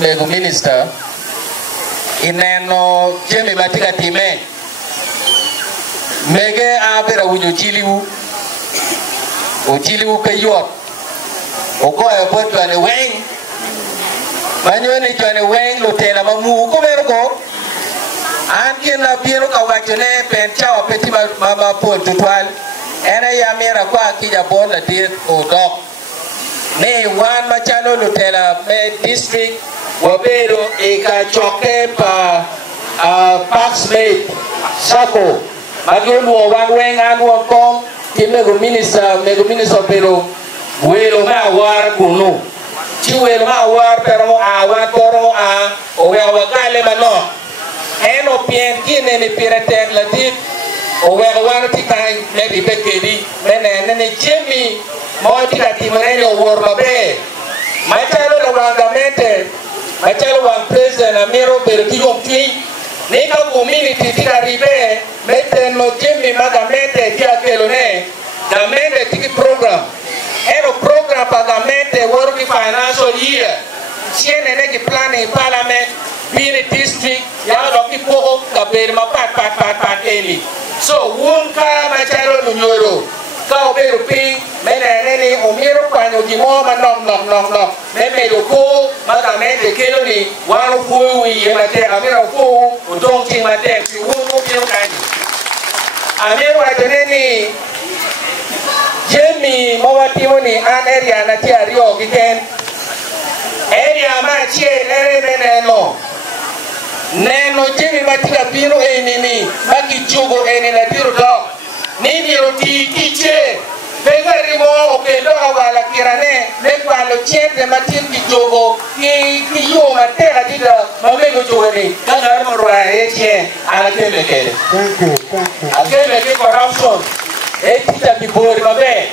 mego minister ineno jemi matika time mege abera winyo chiliu o chiliu kayot o goyo potwane weng manyone jone weng lutela mamu ko bergo an kina biro ka wachone pen chawa peti mama pon tutwal ena ya mera kwa kija bonda dir o dok ne wan machalo lutela me district wabero eka choke pa Parks Mate Sako Magion wan weng an wan kom ki mego minister pero welo ma war kunu ti welo ma war pero a wan toro a o we wakale mano eno pien kine ni piratek la dit o we wan ti kai ne di bekedi ne jemi mo ti ka ti mane o wor babe machalo la wangamente machalo wang president amiro berti yom twi ne ka community ti ka ribe meten no jemi magamente ti akelo ne gamente ti program ero program pagamente work financial year siene ne ki planning parliament bini district ya do ki pogo ka ber ma pat eni so won ka machalo no nyoro ka oberu ping mene ni omiro kwanyo gimo ma nom me do ko magamente kelo ni waro fu wi mate amiro fu udong ti mate fi won biro kani amiro ateneni Jemi mawatimo ni an area na ti ario giken area ma chi neno jemi matika biro enini maki jugo eni la biro do ni biro ti kiche pegari mo okelo awala kirane le kwalo chete matin ki jugo ki yo matera dida mamego jogani kana mo ra eche ala kele kele thank you akele ke corruption etita bibori mabe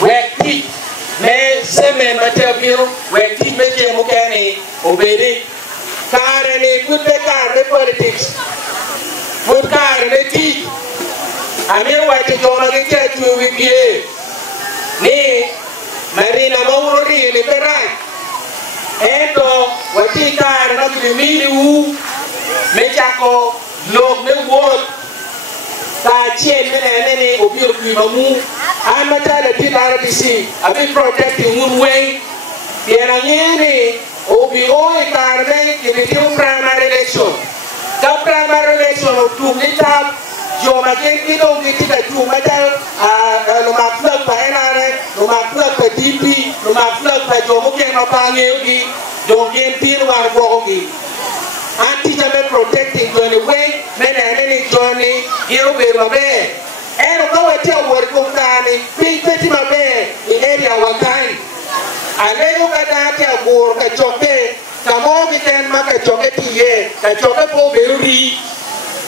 wekti me semen matebiro wekti meje mukeni obedi kare ne kutte kare politics fut kare ne ti amir wati joma ke tu wibie ni marina mawuri ni berai ento wati kare na kimili u mechako log ne wot ta chien mene ne obiro kuimamu amata le pitara bisi abi protecting mun way yena ngene obi oi karne ki primary election ka primary election o tu lita yo ma ken ki do ki ta tu mata no ma plug pa enare no ma plug pa dp no ma plug pa jo mo ken no pa ngeugi do ken tin war go gi anti jame protecting the way mene ne journey you be mabe ero ko wete wor ko kani piti mabe in area wakai alego kada ta gor ka chope kamo biten maka chope tiye ka chope po beruri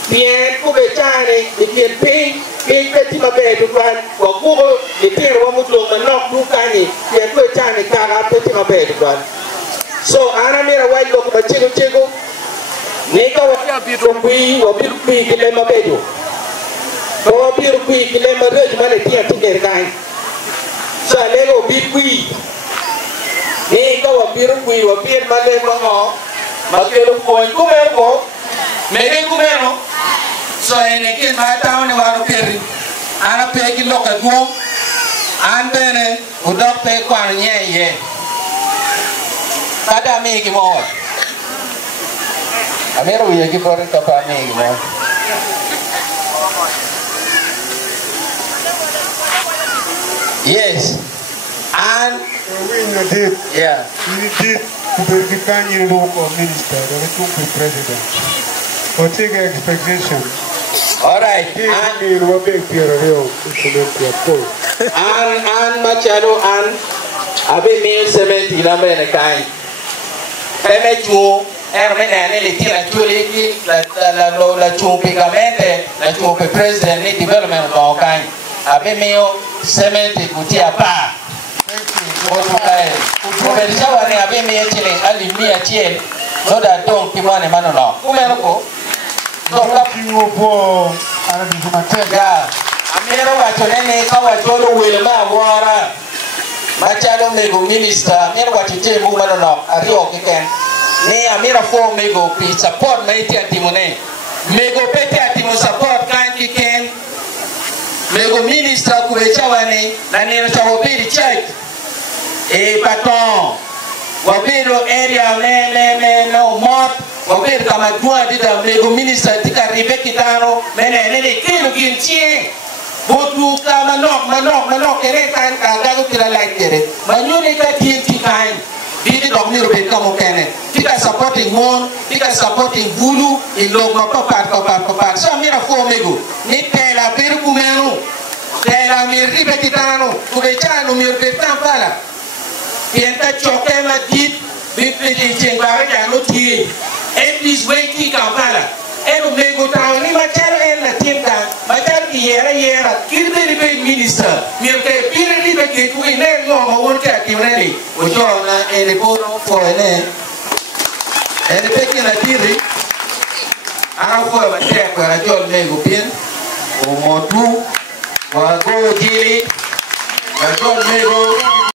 bien ko be chane bien piti mabe to kan ko ko ni pero wa mutlo manok du kani bien ko chane ka piti mabe to kan so ana mira wai lo ko chego neka wakia bitrombi wabirukui kile mabejo wabirukui kile mabejo mane tia tiger kai so lego birukui neka wabirukui wabir mane mango makelo koin kumero mege kumero so eneke mata oni waru keri ana pegi loka duo andene udok pe kwanu nye kada megi mo Amero ya ki kore kapani mo. Yes. And we did. Yeah. We did verificar in local minister, the president. For take expectation. All right. And machado and abe mi cement ilambe ne kai. Pemechu ermene le tira chuli la chumpigamente la chumpe president ni development lo kai. Abe mi cement kutia pa. Kubelisha wani abe mi chile ali mi achie so that don't kimane manono. Kumenoko. Amero wachonene kawacholo wilma wara machalo mego minister mira watite mu manono ario kiken ni amira fo mego pi support maiti atimone mego pete atimo support kan kiken mego minister kubechawane na ni chawobiri check e paton wabiro area no mot wabiro kama dua dida mego minister tika ribeki tano mene kilo gintie botu kama manok kere kan kagago kira like kere manyuni ka tinti kan bidi dog miro be kamo kene tika supporting mon tika supporting bulu ilog ma papat so mira fo mego ni tela per kumenu tela mi ribeki tano kubechano mi betan pala pienta choke ma dit bipedi chengwa ya no ti and this way ki kampala eno mego tawo ni macharo en na tinta machar ki yera kirbeli be minister mi ke pirri be ke ku ne no mo won ka ki ne o jona ene bono fo ene be ki na tiri ana fo ba te ko na jol mego pin o modu wa go dili na jol mego